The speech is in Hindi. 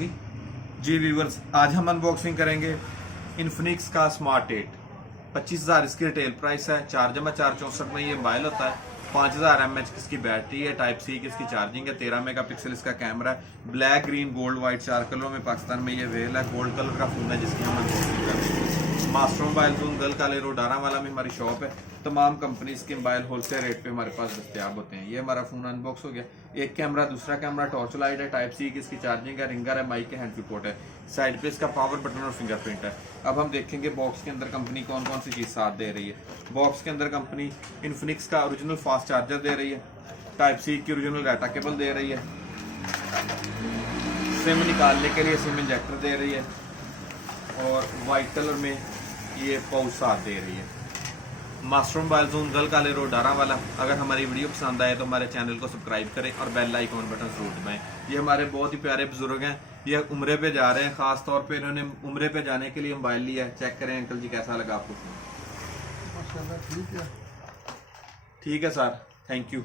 होगी। जी व्यूवर्स, आज हम अनबॉक्सिंग करेंगे इन्फिनिक्स का स्मार्ट 8। 25,000 इसकी रिटेल प्राइस है। 4x4 में ये मोबाइल होता है। 5000 mAh की इसकी बैटरी है। टाइप सी की इसकी चार्जिंग है। 13 मेगापिक्सल इसका कैमरा है। ब्लैक, ग्रीन, गोल्ड, व्हाइट 4 कलरों में पाकिस्तान में ये अवेल है। गोल्ड कलर का फोन है जिसकी हम अनबॉक्सिंग करेंगे। मास्टर मोबाइल जोन गल काले रोड डारावाला में हमारी शॉप है। तमाम कंपनीज के मोबाइल होलसेल रेट पे हमारे पास दस्तियाब होते हैं। ये हमारा फोन अनबॉक्स हो गया। एक कैमरा, दूसरा कैमरा टॉर्च लाइट है। टाइप सी की इसकी चार्जिंग है। रिंगर है, माइक है, हैंड फ्री पोर्ट है। साइड पे इसका पावर बटन और फिंगरप्रिंट है। अब हम देखेंगे बॉक्स के अंदर कंपनी कौन कौन सी चीज साथ दे रही है। बॉक्स के अंदर कंपनी इन्फिनिक्स का ओरिजिनल फास्ट चार्जर दे रही है। टाइप सी की ओरिजिनल डाटा केबल दे रही है। सिम निकालने के लिए सिम इंजेक्टर दे रही है और वाइट कलर में ये पाउच साथ दे रही है। मास्टर मोबाइल जोन गल काले रोड डारावाला। अगर हमारी वीडियो पसंद आए तो हमारे चैनल को सब्सक्राइब करें और बेल आइकॉन बटन जरूर दबाएं। ये हमारे बहुत ही प्यारे बुजुर्ग हैं। ये उम्रे पे जा रहे हैं, खास तौर पे इन्होंने उम्रे पे जाने के लिए मोबाइल लिया है। चेक करें अंकल जी, कैसा लगा आपको? माशाल्लाह ठीक है। ठीक है सर, थैंक यू।